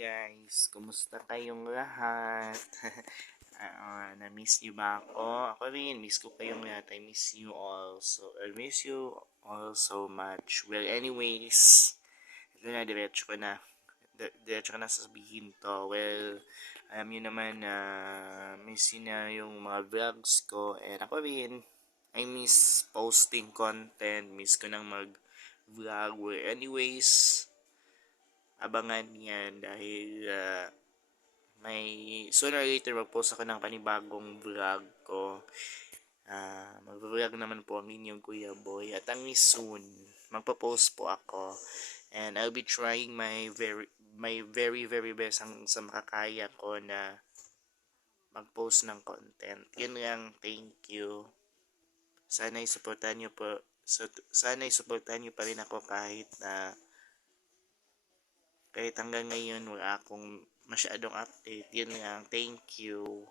guys, kumusta kayong lahat? Na-miss niyo ba ako? Ako rin, miss ko kayong lahat. I miss you all. I miss you all so much. Well, anyways, ito na, diretso ko na sasabihin to. Well, alam niyo naman na miss niyo na yung mga vlogs ko. And ako rin, I miss posting content. Miss ko nang mag-vlog. Well, anyways, abangan yan dahil may sooner or later mag-post ako ng panibagong vlog ko. Mag-vlog naman po ang inyong Kuya Boy at ang soon magpo-post po ako and I'll be trying my very very best sa makakaya ko na mag-post ng content. Yun lang, thank you. Sana'y supportahan niyo pa rin ako kahit hanggang ngayon wala akong masyadong update. Yun lang. Thank you.